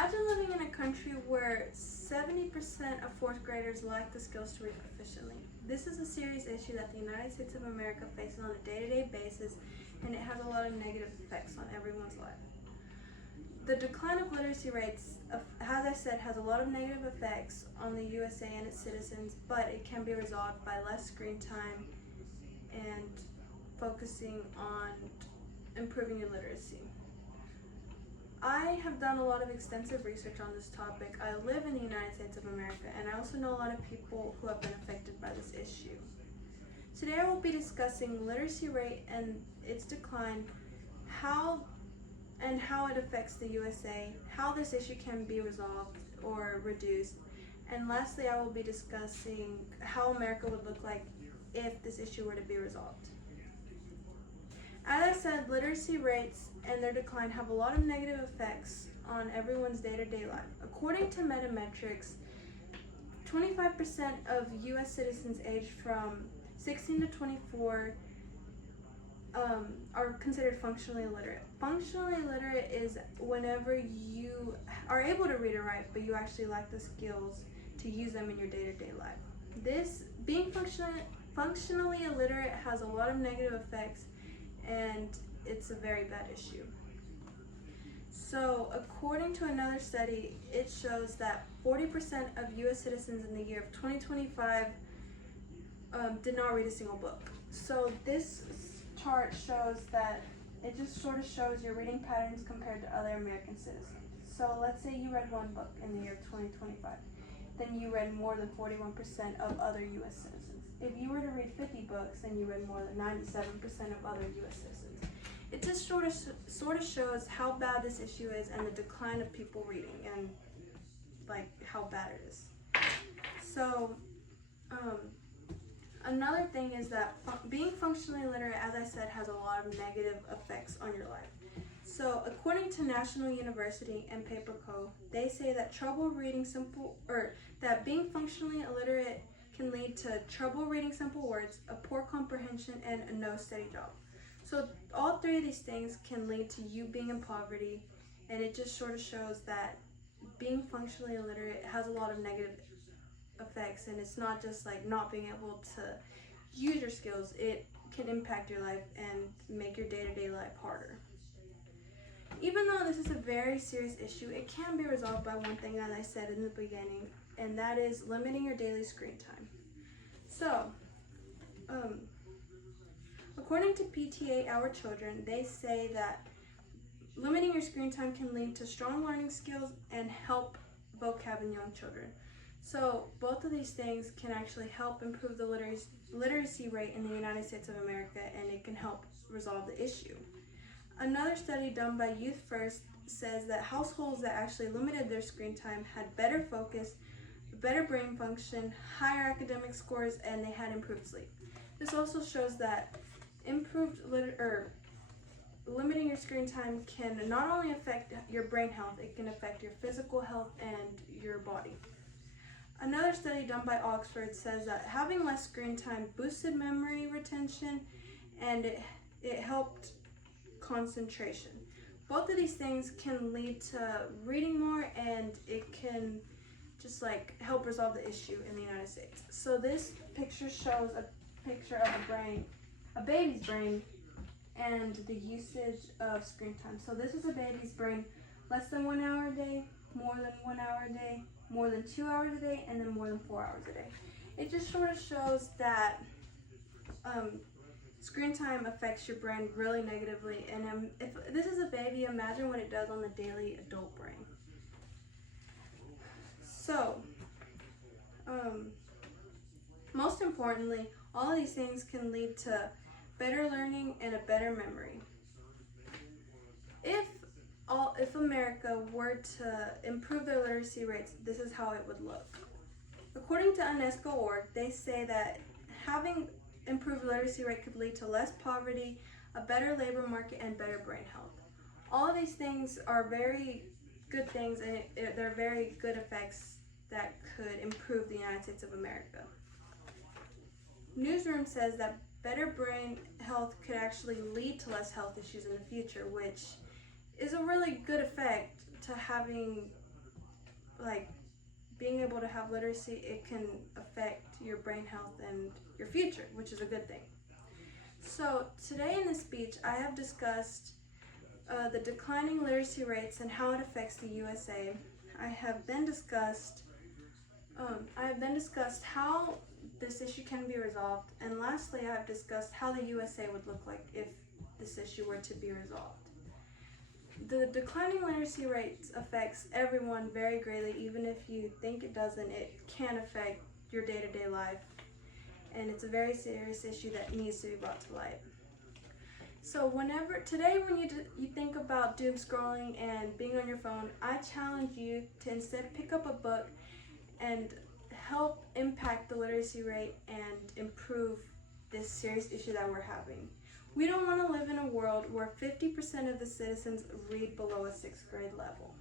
Imagine living in a country where 70% of fourth graders lack the skills to read proficiently. This is a serious issue that the United States of America faces on a day-to-day basis, and it has a lot of negative effects on everyone's life. The decline of literacy rates, as I said, has a lot of negative effects on the USA and its citizens, but it can be resolved by less screen time and focusing on improving your literacy. I have done a lot of extensive research on this topic. I live in the United States of America, and I also know a lot of people who have been affected by this issue. Today I will be discussing literacy rate and its decline, how it affects the USA, how this issue can be resolved or reduced, and lastly I will be discussing how America would look like if this issue were to be resolved. As I said, literacy rates and their decline have a lot of negative effects on everyone's day-to-day life. According to Metametrics, 25% of U.S. citizens aged from 16 to 24 are considered functionally illiterate. Functionally illiterate is whenever you are able to read or write, but you actually lack the skills to use them in your day-to-day life. This, being functionally illiterate, has a lot of negative effects, and it's a very bad issue. So, according to another study, it shows that 40% of U.S. citizens in the year of 2025 did not read a single book. So this chart shows that it just sort of shows your reading patterns compared to other American citizens. So let's say you read one book in the year of 2025, then you read more than 41% of other U.S. citizens. If you were to read 50 books, then you read more than 97% of other U.S. citizens. It just sort of shows how bad this issue is and the decline of people reading and like how bad it is. So another thing is that being functionally illiterate, as I said, has a lot of negative effects on your life. So according to National University and PaperCo, they say that that being functionally illiterate can lead to trouble reading simple words, a poor comprehension, and a no steady job. So all three of these things can lead to you being in poverty, and it just sort of shows that being functionally illiterate has a lot of negative effects, and it's not just like not being able to use your skills. It can impact your life and make your day-to-day life harder. Even though this is a very serious issue, it can be resolved by one thing, as I said in the beginning, and that is limiting your daily screen time. So, according to PTA Our Children, they say that limiting your screen time can lead to strong learning skills and help vocab in young children. So both of these things can actually help improve the literacy rate in the United States of America, and it can help resolve the issue. Another study done by Youth First says that households that actually limited their screen time had better focus, better brain function, higher academic scores, and they had improved sleep. This also shows that limiting your screen time can not only affect your brain health, it can affect your physical health and your body. Another study done by Oxford says that having less screen time boosted memory retention, and it helped concentration. Both of these things can lead to reading more, and it can just like help resolve the issue in the United States. So this picture shows a picture of a baby's brain, and the usage of screen time. So this is a baby's brain: less than 1 hour a day, more than 1 hour a day, more than 2 hours a day, and then more than 4 hours a day. It just sort of shows that screen time affects your brain really negatively, and if this is a baby, imagine what it does on the daily adult brain. So, most importantly, all of these things can lead to better learning and a better memory. If America were to improve their literacy rates, this is how it would look. According to UNESCO.org, they say that having improved literacy rate could lead to less poverty, a better labor market, and better brain health. All of these things are very good things, and they're very good effects that could improve the United States of America. Newsroom says that better brain health could actually lead to less health issues in the future, which is a really good effect to having like being able to have literacy, it can affect your brain health and your future, which is a good thing. So today in this speech, I have discussed the declining literacy rates and how it affects the USA. I have then discussed how this issue can be resolved, and lastly, I have discussed how the USA would look like if this issue were to be resolved. The declining literacy rates affects everyone very greatly. Even if you think it doesn't, it can affect your day-to-day life, and it's a very serious issue that needs to be brought to light. So when you think about doom scrolling and being on your phone, I challenge you to instead pick up a book and help impact the literacy rate and improve this serious issue that we're having. We don't want to live in a world where 50% of the citizens read below a 6th grade level.